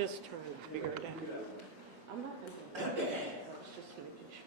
just trying to figure it out. I'm not going to. I was just going to be sure.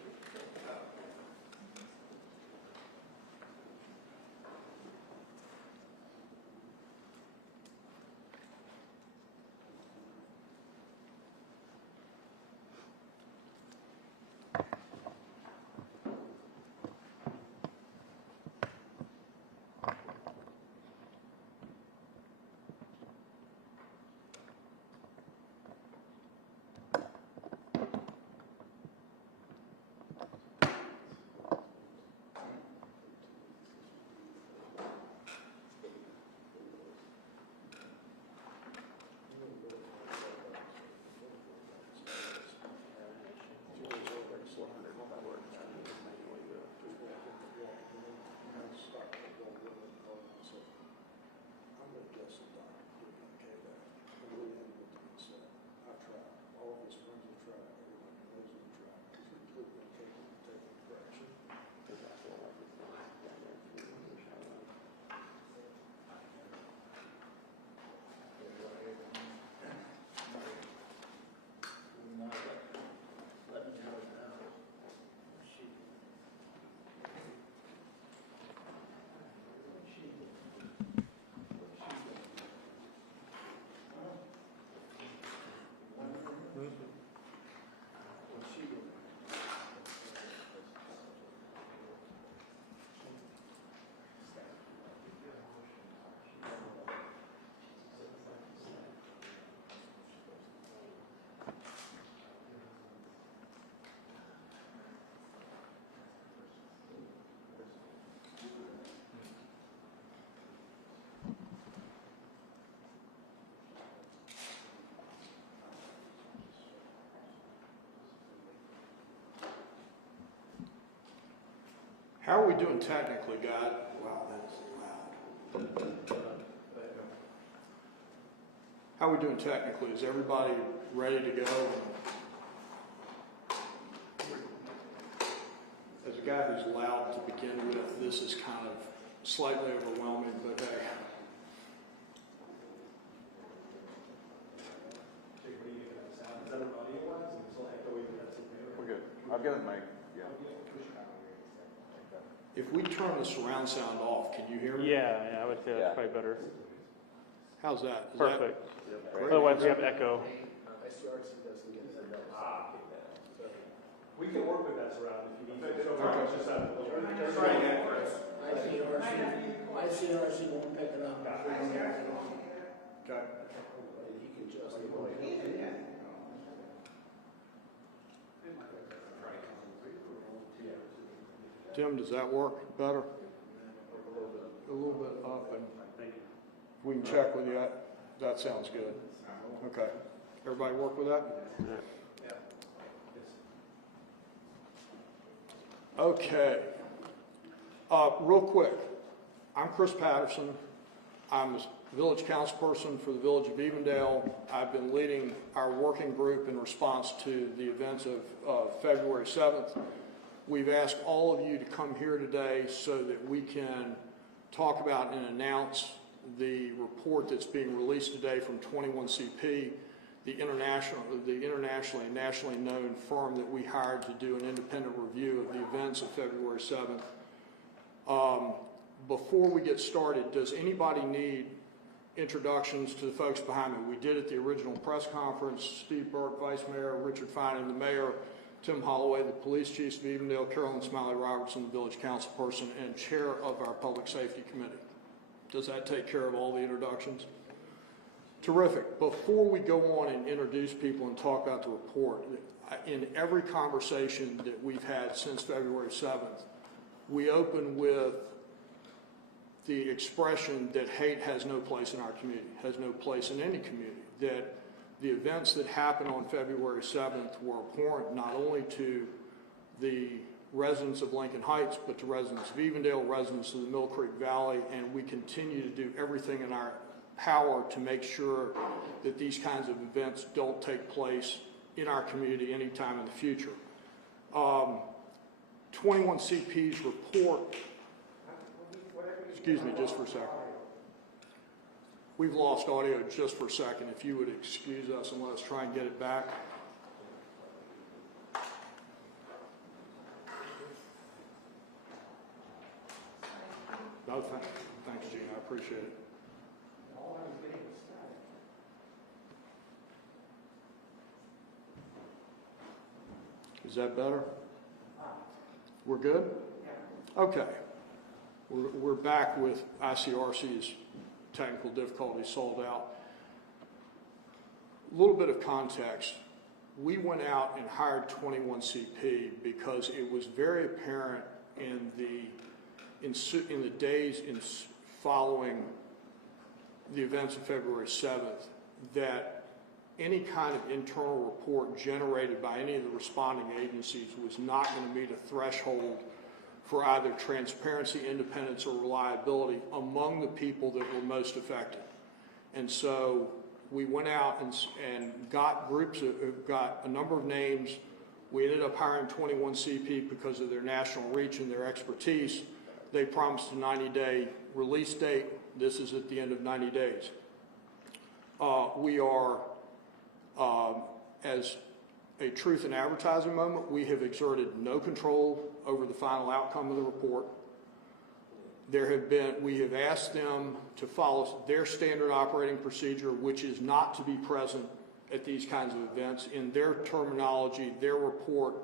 How are we doing technically, God? Wow, that's loud. How are we doing technically? Is everybody ready to go? As a guy who's loud to begin with, this is kind of slightly overwhelming, but hey. We're good. I've got a mic. Yeah. If we turn the surround sound off, can you hear me? Yeah, I would say that's probably better. How's that? Is Perfect. That Otherwise, we have echo. We can work with that surround if you need to. ICRC won't pick it up. Okay. He can just. Tim, does that work better? A little bit up, and we can check with you. That sounds good. Okay. Everybody work with that? Okay. Real quick, I'm Chris Patterson. I'm a village councilperson for the village of Evendale. I've been leading our working group in response to the events of February 7th. We've asked all of you to come here today so that we can talk about and announce the report that's being released today from 21CP, the internationally and nationally known firm that we hired to do an independent review of the events of February 7th. Before we get started, does anybody need introductions to the folks behind me? We did at the original press conference. Steve Burke, Vice Mayor, Richard Finan, the Mayor, Tim Holloway, the Police Chief of Evendale, Carolyn Smiley Robertson, the Village Councilperson, and Chair of our Public Safety Committee. Does that take care of all the introductions? Terrific. Before we go on and introduce people and talk about the report, in every conversation that we've had since February 7th, we open with the expression that hate has no place in our community, has no place in any community, that the events that happened on February 7th were abhorrent not only to the residents of Lincoln Heights, but to residents of Evendale, residents of the Mill Creek Valley, and we continue to do everything in our power to make sure that these kinds of events don't take place in our community anytime in the future. 21CP's report, excuse me just for a second. We've lost audio just for a second. If you would excuse us and let us try and get it back. No, thanks, Gene. I appreciate it. Is that better? We're good? Okay. We're back with ICRC's technical difficulties solved out. A little bit of context. We went out and hired 21CP because it was very apparent in the days following the events of February 7th that any kind of internal report generated by any of the responding agencies was not going to meet a threshold for either transparency, independence, or reliability among the people that were most affected. And so we went out and got got a number of names. We ended up hiring 21CP because of their national reach and their expertise. They promised a 90-day release date. This is at the end of 90 days. We are, as a truth in advertising moment, we have exerted no control over the final outcome of the report. We have asked them to follow their standard operating procedure, which is not to be present at these kinds of events. In their terminology, their report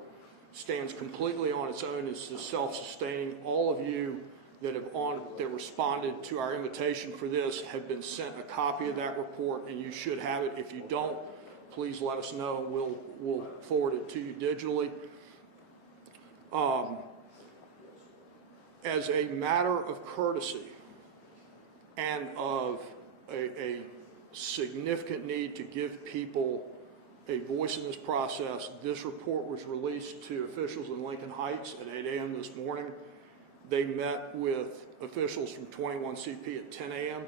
stands completely on its own. It's self-sustaining. All of you that responded to our invitation for this have been sent a copy of that report, and you should have it. If you don't, please let us know. We'll forward it to you digitally. As a matter of courtesy and of a significant need to give people a voice in this process, this report was released to officials in Lincoln Heights at 8 a.m. this morning. They met with officials from 21CP at 10 a.m.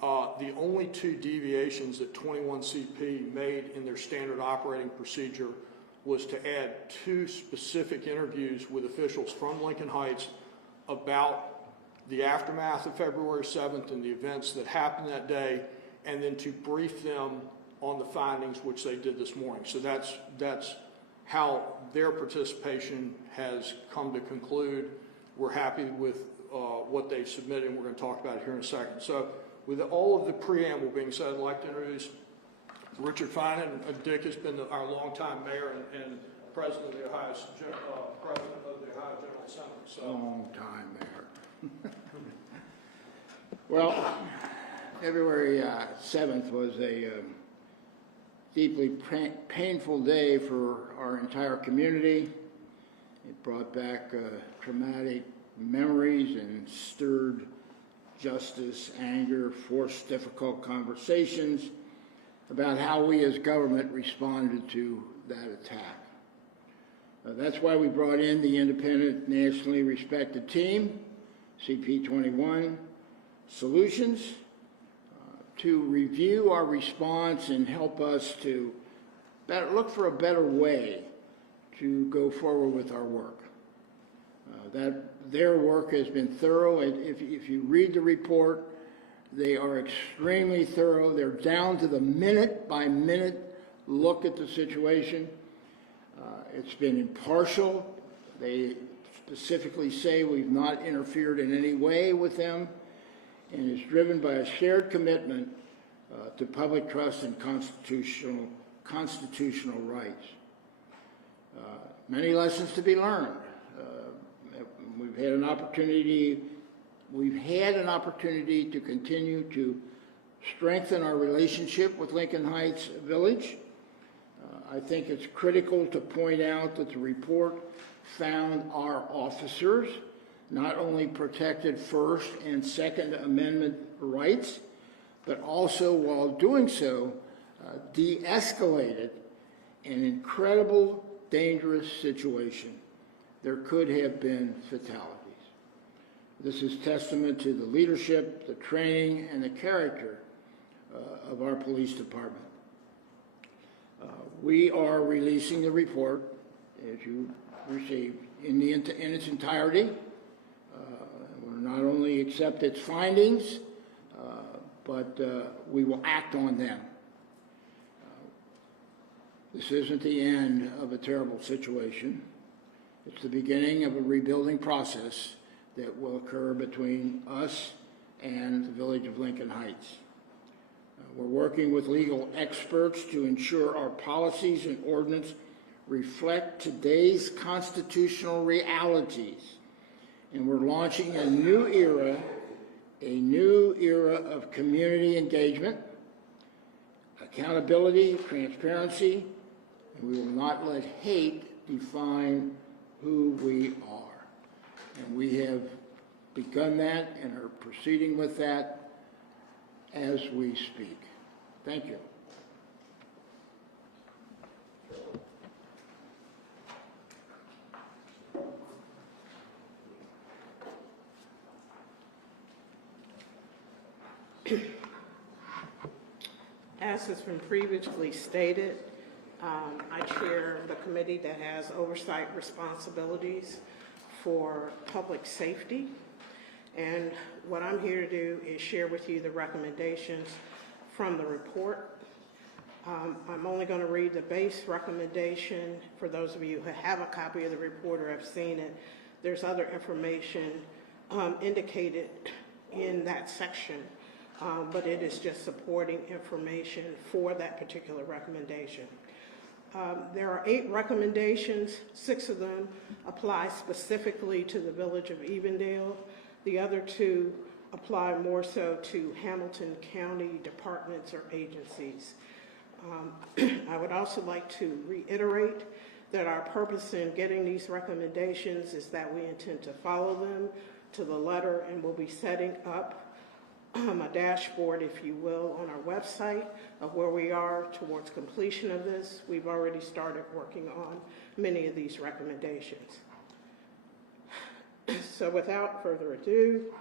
The only two deviations that 21CP made in their standard operating procedure was to add 2 specific interviews with officials from Lincoln Heights about the aftermath of February 7th and the events that happened that day, and then to brief them on the findings, which they did this morning. So that's how their participation has come to conclude. We're happy with what they submitted, and we're going to talk about it here in a second. So with all of the preamble being said, I'd like to introduce Richard Finan. Dick has been our longtime mayor and president of the Ohio General Assembly. So. Long time there. Well, February 7th was a deeply painful day for our entire community. It brought back traumatic memories and stirred justice, anger, forced difficult conversations about how we as government responded to that attack. That's why we brought in the independent, nationally respected team, CP21 Solutions, to review our response and help us to look for a better way to go forward with our work. Their work has been thorough. If you read the report, they are extremely thorough. They're down to the minute-by-minute look at the situation. It's been impartial. They specifically say we've not interfered in any way with them, and is driven by a shared commitment to public trust and constitutional rights. Many lessons to be learned. We've had an opportunity to continue to strengthen our relationship with Lincoln Heights Village. I think it's critical to point out that the report found our officers not only protected First and Second Amendment rights, but also, while doing so, de-escalated an incredible, dangerous situation. There could have been fatalities. This is testament to the leadership, the training, and the character of our police department. We are releasing the report, as you received, in its entirety. We'll not only accept its findings, but we will act on them. This isn't the end of a terrible situation. It's the beginning of a rebuilding process that will occur between us and the village of Lincoln Heights. We're working with legal experts to ensure our policies and ordinance reflect today's constitutional realities. And we're launching a new era of community engagement, accountability, transparency, and we will not let hate define who we are. And we have begun that and are proceeding with that as we speak. Thank you. As has been previously stated, I chair the committee that has oversight responsibilities for public safety. And what I'm here to do is share with you the recommendations from the report. I'm only going to read the base recommendation. For those of you who have a copy of the report or have seen it, there's other information indicated in that section, but it is just supporting information for that particular recommendation. There are 8 recommendations. 6 of them apply specifically to the village of Evendale. The other 2 apply more so to Hamilton County departments or agencies. I would also like to reiterate that our purpose in getting these recommendations is that we intend to follow them to the letter, and we'll be setting up a dashboard, if you will, on our website of where we are towards completion of this. We've already started working on many of these recommendations. So without further ado,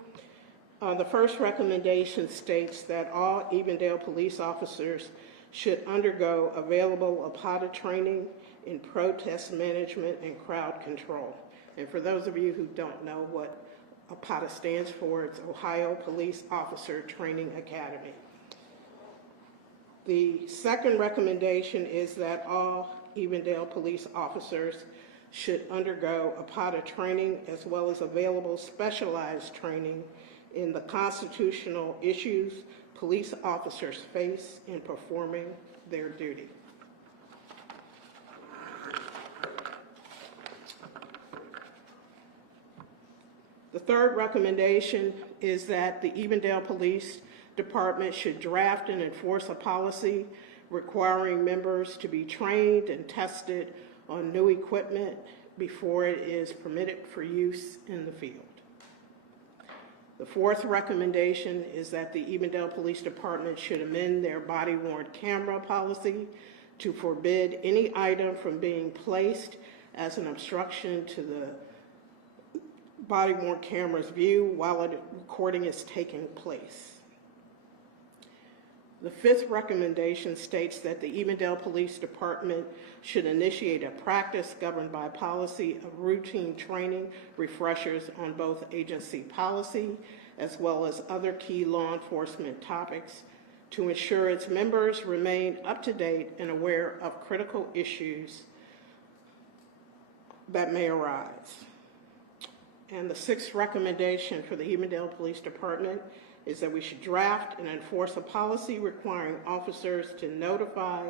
the first recommendation states that all Evendale police officers should undergo available APATA training in protest management and crowd control. And for those of you who don't know what APATA stands for, it's Ohio Police Officer Training Academy. The second recommendation is that all Evendale police officers should undergo APATA training as well as available specialized training in the constitutional issues police officers face in performing their duty. The third recommendation is that the Evendale Police Department should draft and enforce a policy requiring members to be trained and tested on new equipment before it is permitted for use in the field. The fourth recommendation is that the Evendale Police Department should amend their body-worn camera policy to forbid any item from being placed as an obstruction to the body-worn camera's view while a recording is taking place. The fifth recommendation states that the Evendale Police Department should initiate a practice governed by policy of routine training refreshers on both agency policy as well as other key law enforcement topics to ensure its members remain up to date and aware of critical issues that may arise. And the sixth recommendation for the Evendale Police Department is that we should draft and enforce a policy requiring officers to notify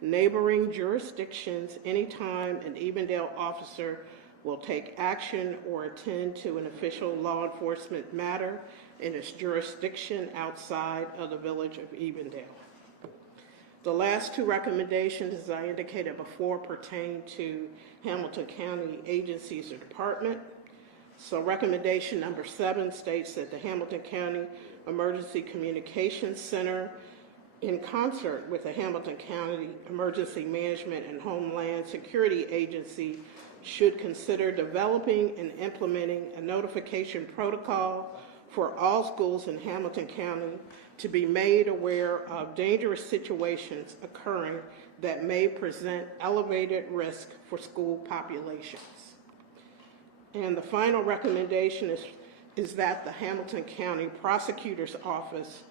neighboring jurisdictions anytime an Evendale officer will take action or attend to an official law enforcement matter in its jurisdiction outside of the village of Evendale. The last two recommendations, as I indicated before, pertain to Hamilton County agencies or department. So recommendation number 7 states that the Hamilton County Emergency Communications Center, in concert with the Hamilton County Emergency Management and Homeland Security Agency, should consider developing and implementing a notification protocol for all schools in Hamilton County to be made aware of dangerous situations occurring that may present elevated risk for school populations. And the final recommendation is that the Hamilton County Prosecutor's Office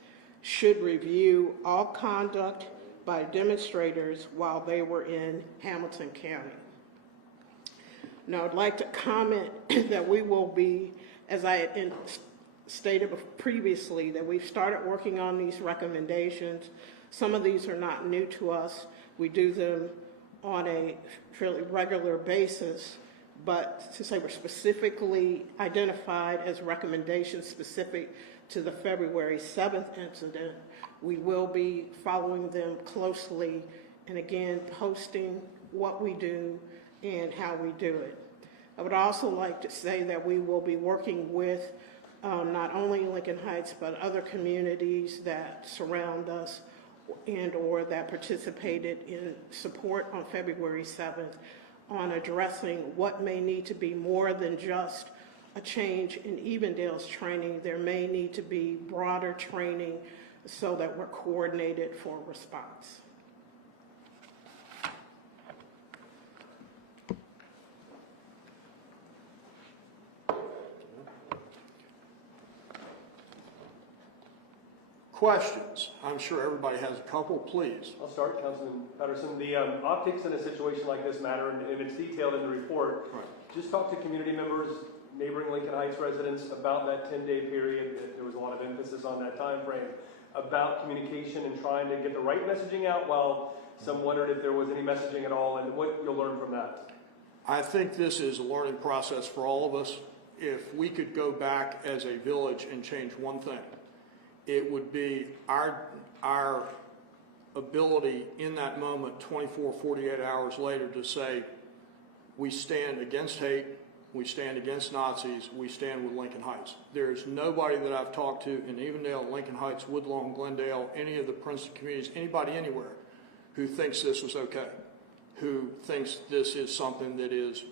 should review all conduct by demonstrators while they were in Hamilton County. Now, I'd like to comment that we will be, as I had stated previously, that we've started working on these recommendations. Some of these are not new to us. We do them on a fairly regular basis, but since they were specifically identified as recommendations specific to the February 7th incident, we will be following them closely and again posting what we do and how we do it. I would also like to say that we will be working with not only Lincoln Heights but other communities that surround us and or that participated in support on February 7th on addressing what may need to be more than just a change in Evendale's training. There may need to be broader training so that we're coordinated for response. Questions? I'm sure everybody has a couple, please. I'll start, Councilman Patterson. The optics in a situation like this matter, and if it's detailed in the report, Right. just talk to community members, neighboring Lincoln Heights residents about that 10-day period. There was a lot of emphasis on that time frame about communication and trying to get the right messaging out, while some wondered if there was any messaging at all, and what you'll learn from that. I think this is a learning process for all of us. If we could go back as a village and change one thing, it would be our ability in that moment, 24, 48 hours later, to say, we stand against hate, we stand against Nazis, we stand with Lincoln Heights. There's nobody that I've talked to in Evendale, Lincoln Heights, Woodlawn, Glendale, any of the Princeton communities, anybody anywhere, who thinks this was okay, who thinks this is something that is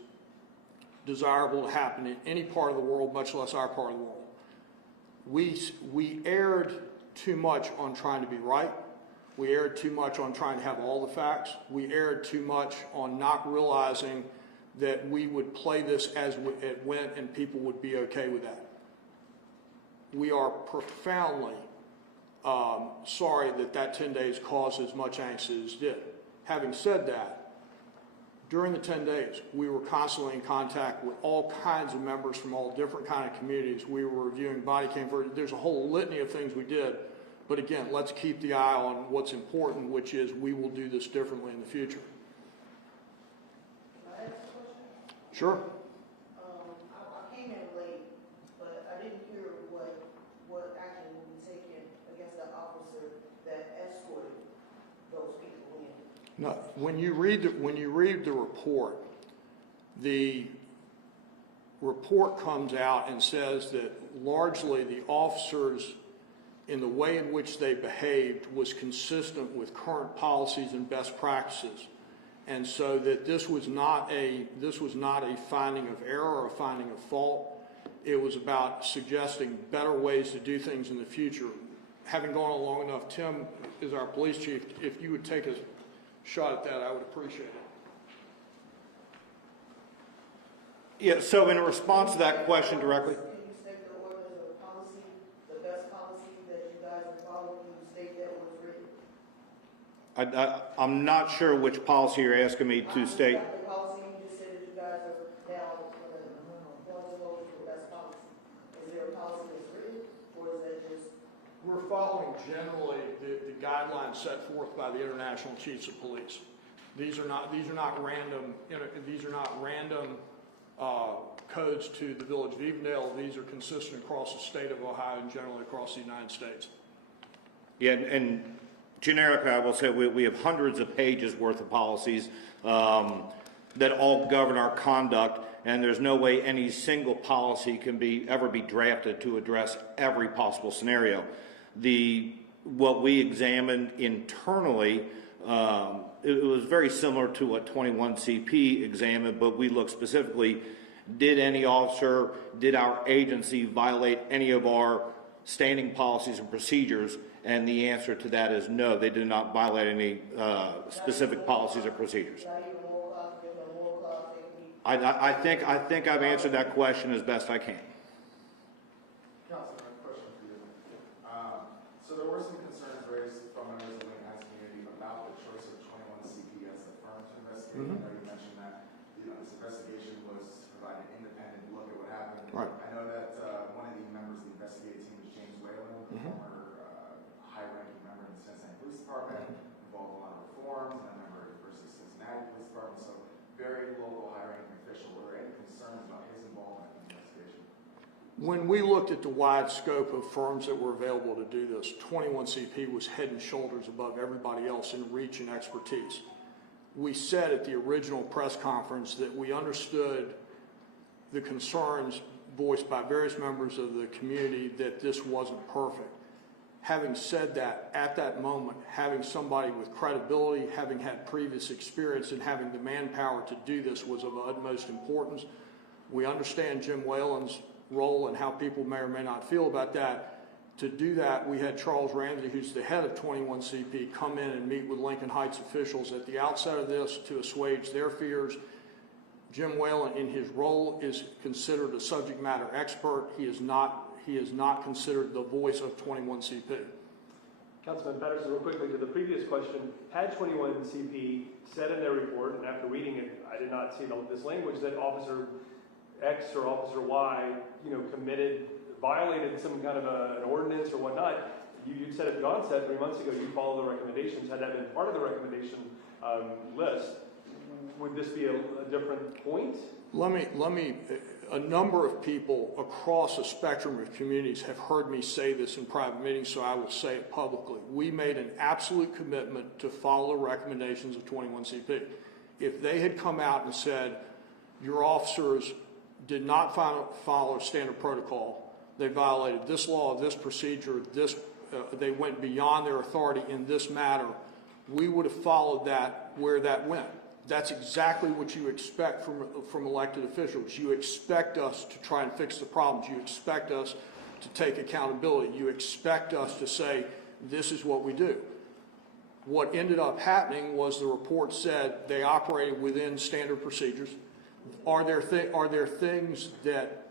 desirable to happen in any part of the world, much less our part of the world. We erred too much on trying to be right. We erred too much on trying to have all the facts. We erred too much on not realizing that we would play this as it went and people would be okay with that. We are profoundly sorry that 10 days caused as much angst as it did. Having said that, during the 10 days, we were constantly in contact with all kinds of members from all different kind of communities. We were reviewing body cam footage. There's a whole litany of things we did. But again, let's keep the eye on what's important, which is we will do this differently in the future. Can I ask a question? Sure. I came in late, but I didn't hear what action will be taken against the officer that escorted those people in. No, when you read the report comes out and says that largely the officers, in the way in which they behaved, was consistent with current policies and best practices, and so that this was not a finding of error or a finding of fault. It was about suggesting better ways to do things in the future. Having gone on long enough, Tim is our police chief. If you would take a shot at that, I would appreciate it. Yeah, so in response to that question directly, Can you state the orders of policy, the best policy that you guys are following? Can you state that was written? I'm not sure which policy you're asking me to state. The policy, you just said that you guys are now going to go with the best policy. Is there a policy that's written, or is that just? We're following generally the guidelines set forth by the International Chiefs of Police. These are not random codes to the Village of Evendale. These are consistent across the state of Ohio and generally across the United States. Yeah, and generically, I will say we have hundreds of pages worth of policies that all govern our conduct, and there's no way any single policy can ever be drafted to address every possible scenario. What we examined internally, it was very similar to what 21CP examined, but we looked specifically, did any officer, did our agency violate any of our standing policies and procedures? And the answer to that is no, they did not violate any specific policies or procedures. I think I've answered that question as best I can. Councilman, I have a question for you. So there were some Manhattan Police Department, so very local hiring official. Were there any concerns about his involvement in the investigation? When we looked at the wide scope of firms that were available to do this, 21CP was head and shoulders above everybody else in reach and expertise. We said at the original press conference that we understood the concerns voiced by various members of the community that this wasn't perfect. Having said that, at that moment, having somebody with credibility, having had previous experience, and having the manpower to do this was of utmost importance. We understand Jim Whalen's role and how people may or may not feel about that. To do that, we had Charles Ramsey, who's the head of 21CP, come in and meet with Lincoln Heights officials at the outset of this to assuage their fears. Jim Whalen, in his role, is considered a subject matter expert. He is not considered the voice of 21CP. Councilman Patterson, real quickly to the previous question, had 21CP said in their report, and after reading it, I did not see this language, that Officer X or Officer Y, violated some kind of an ordinance or whatnot, you said at the onset 3 months ago you follow the recommendations. Had that been part of the recommendation list, would this be a different point? A number of people across a spectrum of communities have heard me say this in private meetings, so I will say it publicly. We made an absolute commitment to follow the recommendations of 21CP. If they had come out and said, your officers did not follow standard protocol, they violated this law, this procedure, they went beyond their authority in this matter, we would have followed that where that went. That's exactly what you expect from elected officials. You expect us to try and fix the problems. You expect us to take accountability. You expect us to say, this is what we do. What ended up happening was the report said they operated within standard procedures. Are there things that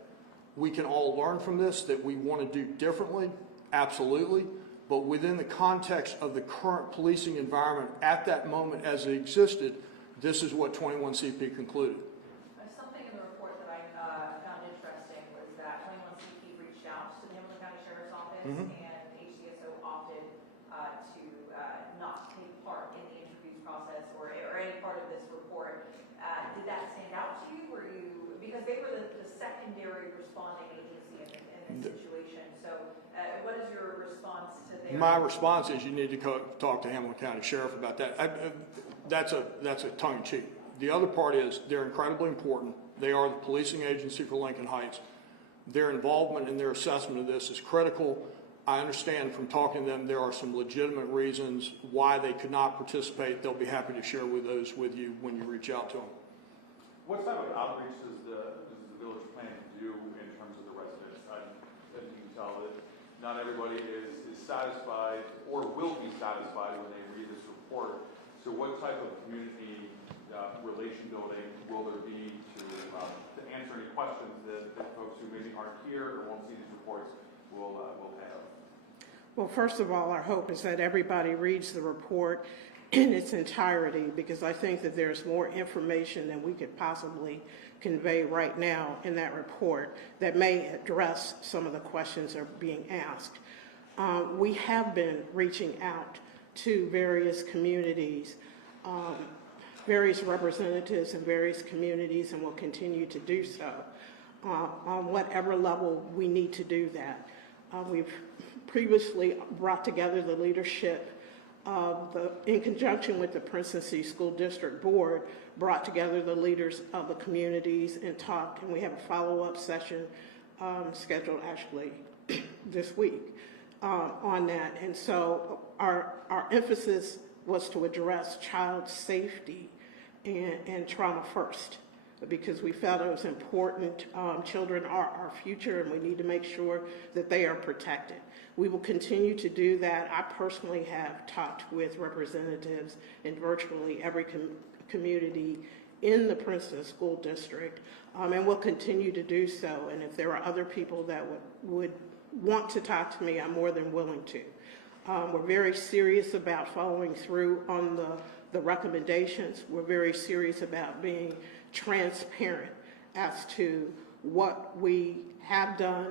we can all learn from this that we want to do differently? Absolutely. But within the context of the current policing environment at that moment as it existed, this is what 21CP concluded. Something in the report that I found interesting was that 21CP reached out to the Hamilton County Sheriff's Office, and HCSO opted to not take part in the interviews process or any part of this report. Did that stand out to you? Because they were the secondary responding agency in this situation. So what is your response to their... My response is you need to talk to Hamilton County Sheriff about that. That's a tongue-in-cheek. The other part is they're incredibly important. They are the policing agency for Lincoln Heights. Their involvement in their assessment of this is critical. I understand from talking to them there are some legitimate reasons why they could not participate. They'll be happy to share those with you when you reach out to them. What type of outreach does the village plan to do in terms of the residents? As you can tell, that not everybody is satisfied or will be satisfied when they read this report. So what type of community relation building will there be to answer any questions that folks who maybe aren't here or won't see these reports will have? Well, first of all, our hope is that everybody reads the report in its entirety, because I think that there's more information than we could possibly convey right now in that report that may address some of the questions that are being asked. We have been reaching out to various communities, various representatives in various communities, and will continue to do so on whatever level we need to do that. We've previously brought together the leadership in conjunction with the Princeton City School District Board, brought together the leaders of the communities and talked, and we have a follow-up session scheduled actually this week on that. And so our emphasis was to address child safety and trauma first, because we felt it was important. Children are our future, and we need to make sure that they are protected. We will continue to do that. I personally have talked with representatives in virtually every community in the Princeton School District, and will continue to do so. And if there are other people that would want to talk to me, I'm more than willing to. We're very serious about following through on the recommendations. We're very serious about being transparent as to what we have done,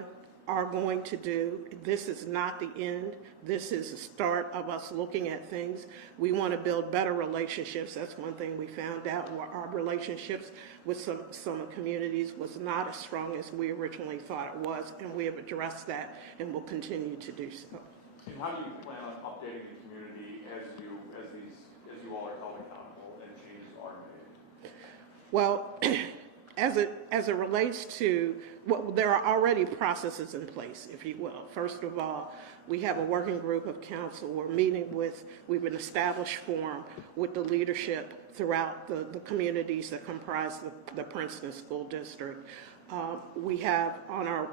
are going to do. This is not the end. This is the start of us looking at things. We want to build better relationships. That's one thing we found out. Our relationships with some communities was not as strong as we originally thought it was, and we have addressed that and will continue to do so. And how do you plan on updating the community as you all are held accountable and changes are made? Well, as it relates to, well, there are already processes in place, if you will. First of all, we have a working group of council. We've an established forum with the leadership throughout the communities that comprise the Princeton School District. We have on our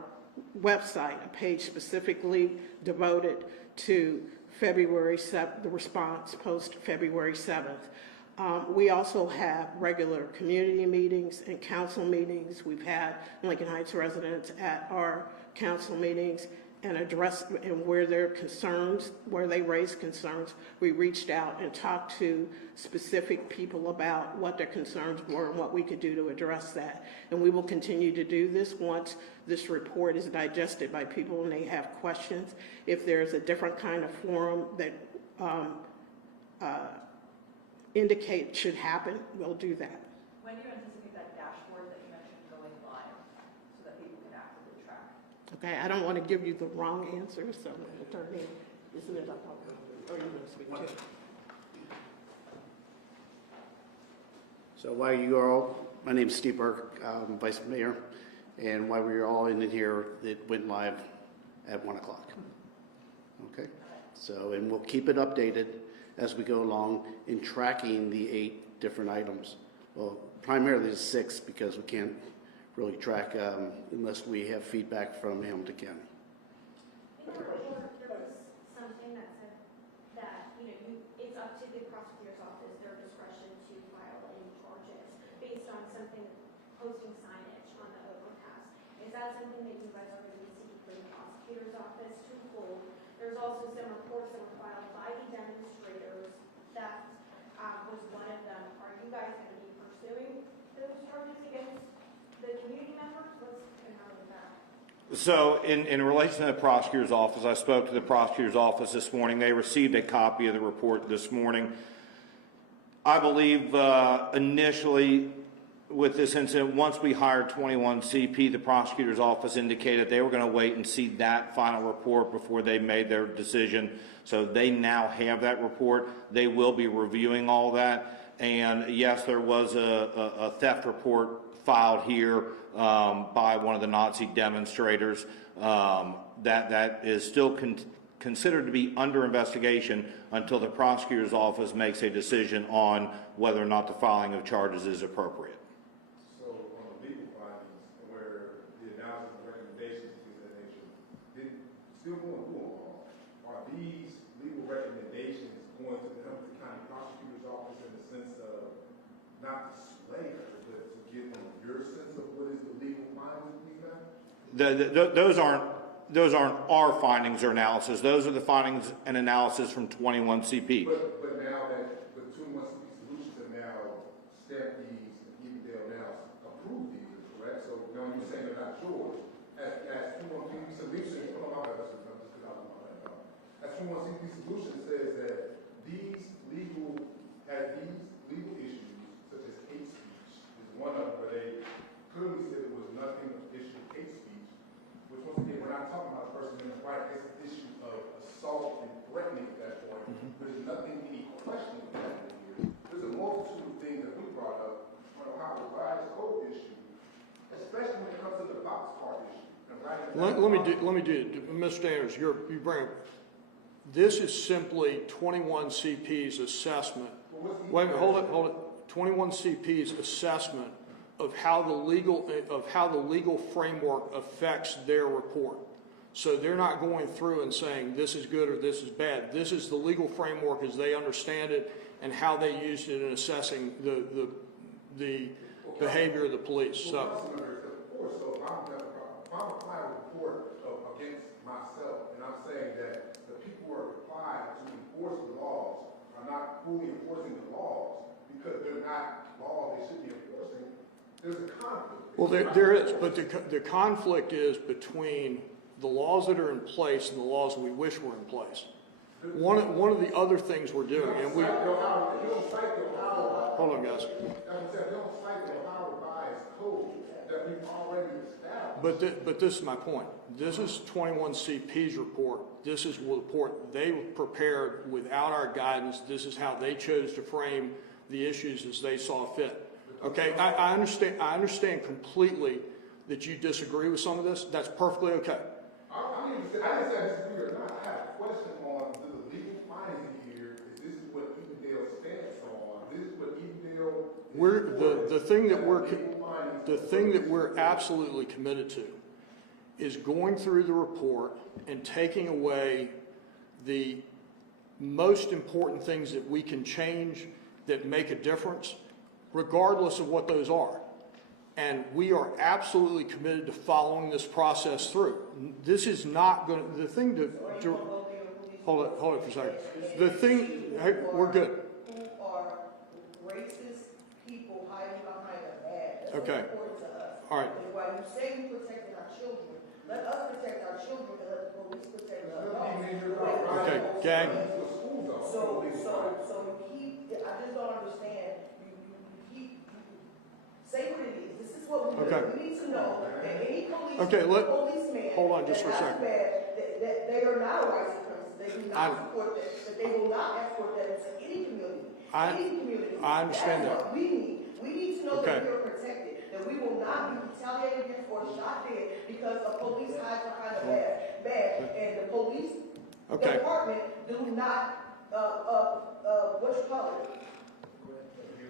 website a page specifically devoted to February 7th, the response post February 7th. We also have regular community meetings and council meetings. We've had Lincoln Heights residents at our council meetings and where their concerns, where they raised concerns, we reached out and talked to specific people about what their concerns were and what we could do to address that. And we will continue to do this once this report is digested by people and they have questions. If there's a different kind of forum that indicate should happen, we'll do that. When do you anticipate that dashboard that you mentioned going live so that people can actively track? Okay, I don't want to give you the wrong answer, so I'm going to turn in. Isn't it up? Or are you going to speak to it? So while you are all, my name is Steve Burke, I'm Vice Mayor, and while we were all in here, it went live at 1 o'clock. Okay? So, and we'll keep it updated as we go along in tracking the 8 different items. Well, primarily the 6 because we can't really track unless we have feedback from Hamilton County. There was something that said that, it's up to the prosecutor's office, their discretion to file any charges based on something, posting signage on the overpass. Is that something that you guys are going to be seeking from the prosecutor's office to hold? There's also some reports that were filed by the demonstrators. Theft was one of them. Are you guys going to be pursuing those charges against the community members? What's going to happen with that? So in relation to the prosecutor's office, I spoke to the prosecutor's office this morning. They received a copy of the report this morning. I believe initially with this incident, once we hired 21 CP, the prosecutor's office indicated they were going to wait and see that final report before they made their decision. So they now have that report. They will be reviewing all that. And yes, there was a theft report filed here by one of the Nazi demonstrators. That is still considered to be under investigation until the prosecutor's office makes a decision on whether or not the filing of charges is appropriate. So on the legal findings, where the analysis and recommendations to that nature, still going through them all, are these legal recommendations going to the Hamilton County Prosecutor's Office in the sense of not to sway her, but to give them your sense of what is the legal findings we have? Those aren't our findings or analysis. Those are the findings and analysis from 21 CP. But now that the 21 CP Solutions have now stamped these, and even they'll now approve these, correct? So now you're saying they're not yours. As 21 CP Solutions, hold on, as 21 CP Solutions says that these legal issues, such as hate speech, is one of them where they clearly said there was nothing of issue of hate speech, which once again, we're not talking about a person in the right, it's an issue of assault and threatening at that point. There's nothing, any question of that here. There's a multitude of things that we brought up on the Ohio Revised Code issue, especially when it comes to the box part issue. Let me do it. Mr. Daniels, you bring up, this is simply 21 CP's assessment. Wait a minute, hold it. 21 CP's assessment of how the legal framework affects their report. So they're not going through and saying this is good or this is bad. This is the legal framework as they understand it and how they used it in assessing the behavior of the police. So if I'm applying a report against myself, and I'm saying that the people who are required to enforce the laws are not fully enforcing the laws because they're not laws they should be enforcing, there's a conflict. well, there is, but the conflict is between the laws that are in place and the laws we wish were in place. One of the other things we're doing, and we, hold on, guys. But this is my point. This is 21CP's report. This is the report they prepared without our guidance. This is how they chose to frame the issues as they saw fit. Okay, I understand completely that you disagree with some of this. That's perfectly okay. I didn't say I disagree or not. I have a question on the legal findings here. This is what Evendale stands on. This is what Evendale. The thing that we're absolutely committed to is going through the report and taking away the most important things that we can change that make a difference, regardless of what those are. And we are absolutely committed to following this process through. This is not going to, the thing to hold it for a second. The thing, hey, we're good. Who are racist people hiding behind a badge? That's Okay. important to us. All right. And while you say we protecting our children, let us protect our children and let the police protect our adults. Okay, gang. So you keep, I just don't understand, you keep, say what it is, this is what we do. Okay. We need to know that any policeman, Okay, policeman. hold on just for a that has second. badge, that they are not a white supremacist, they do not support that, that they will not export that into any community. Any community. I understand That's that. what we need. We need to know Okay. that we are protected, that we will not be retaliated against or shot dead because a police hides behind a badge, and the police department do not, what you call it?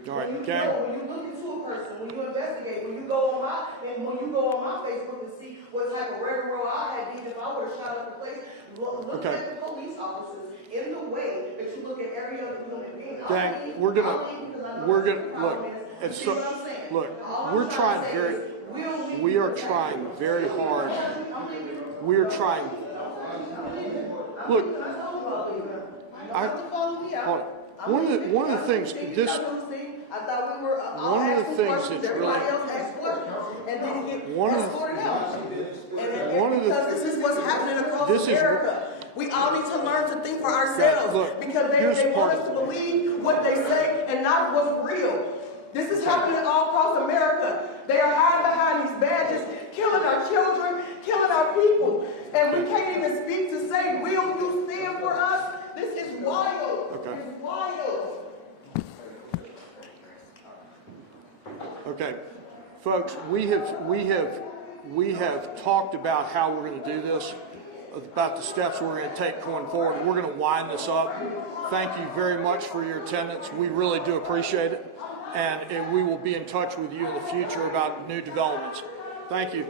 All right, When you gang. when you look into a person, when you investigate, when you go on my Facebook and see what type of rigmarole I had did if I would have shot up the place, look at the police officers in the way that you look at every other human being. Gang, we're gonna look. It's so, look. We're trying very. We are trying very hard. We are trying. Look. One of the things this. I thought we were one of the things that's really. And then get One of escorted out. the. This is what's happening across America. We all need to learn to think for ourselves, look, because they want us to believe what they say and not what's real. This is happening all across America. They are hiding behind these badges, killing our children, killing our people, and we can't even speak to say, will you stand for us? This is wild. Okay. It's wild. Okay, folks, we have talked about how we're going to do this, about the steps we're going to take going forward. We're going to wind this up. Thank you very much for your attendance. We really do appreciate it, and we will be in touch with you in the future about new developments. Thank you.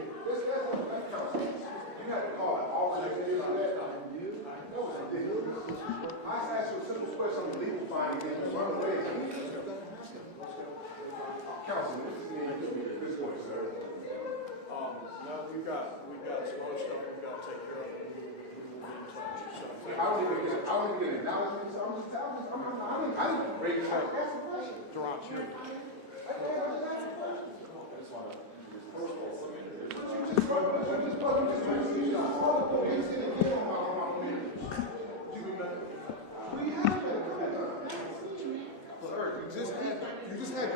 No, we've got some other stuff we've got to take care of. We will be in touch. I don't even get an acknowledgement, so I didn't break it. I asked a question. Durant, you're. You just had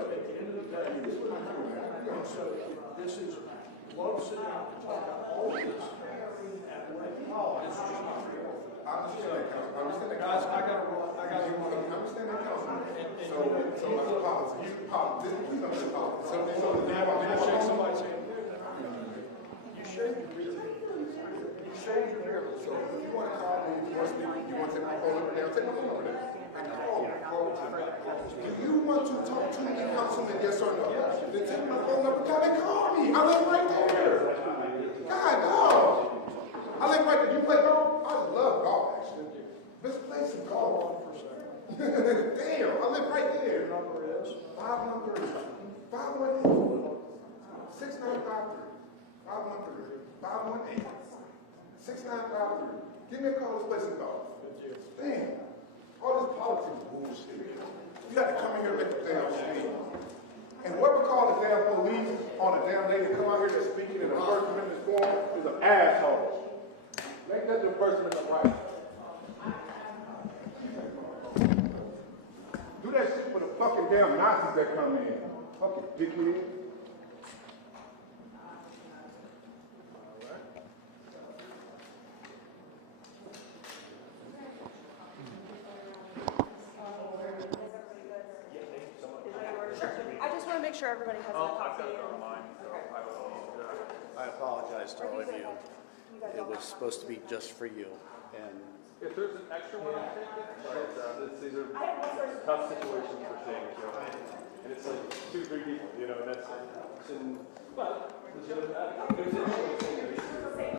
at the end of the day, this is, love sitting out and talking about all of this at length. It's just not real. I understand that, Councilman. I understand that. Guys, I gotta run. I understand that, Councilman. So as policy, please don't do politics. So Now, I'm gonna shake somebody's hand. You shake your beard. You shake your beard. So if you want to call me, if you want to speak, you want to take my phone number down, take my phone number down. And call me. Do you want to talk to me, Councilman, yes or no? Then take my phone number, come and call me. I live right there. God, no. I live right there. You play golf? I love golf, actually. Let's play some golf. Damn, I live right there. Your number is? 513 518 6953 513 6953. Give me a call. Let's play some golf. Damn. All this politics bullshit. You got to come in here and make a damn scene. And whoever called the damn police on a damn lady to come out here that's speaking in a First Amendment form is an asshole. Make that the First Amendment right. Do that shit for the fucking damn Nazis that come in. Fucking dickhead. I just want to make sure everybody has a copy. I apologize to all of you. It was supposed to be just for you, and If there's an extra one, I'll take it. These are tough situations for things, you know, and it's like 2-3 people, you know, and that's, but,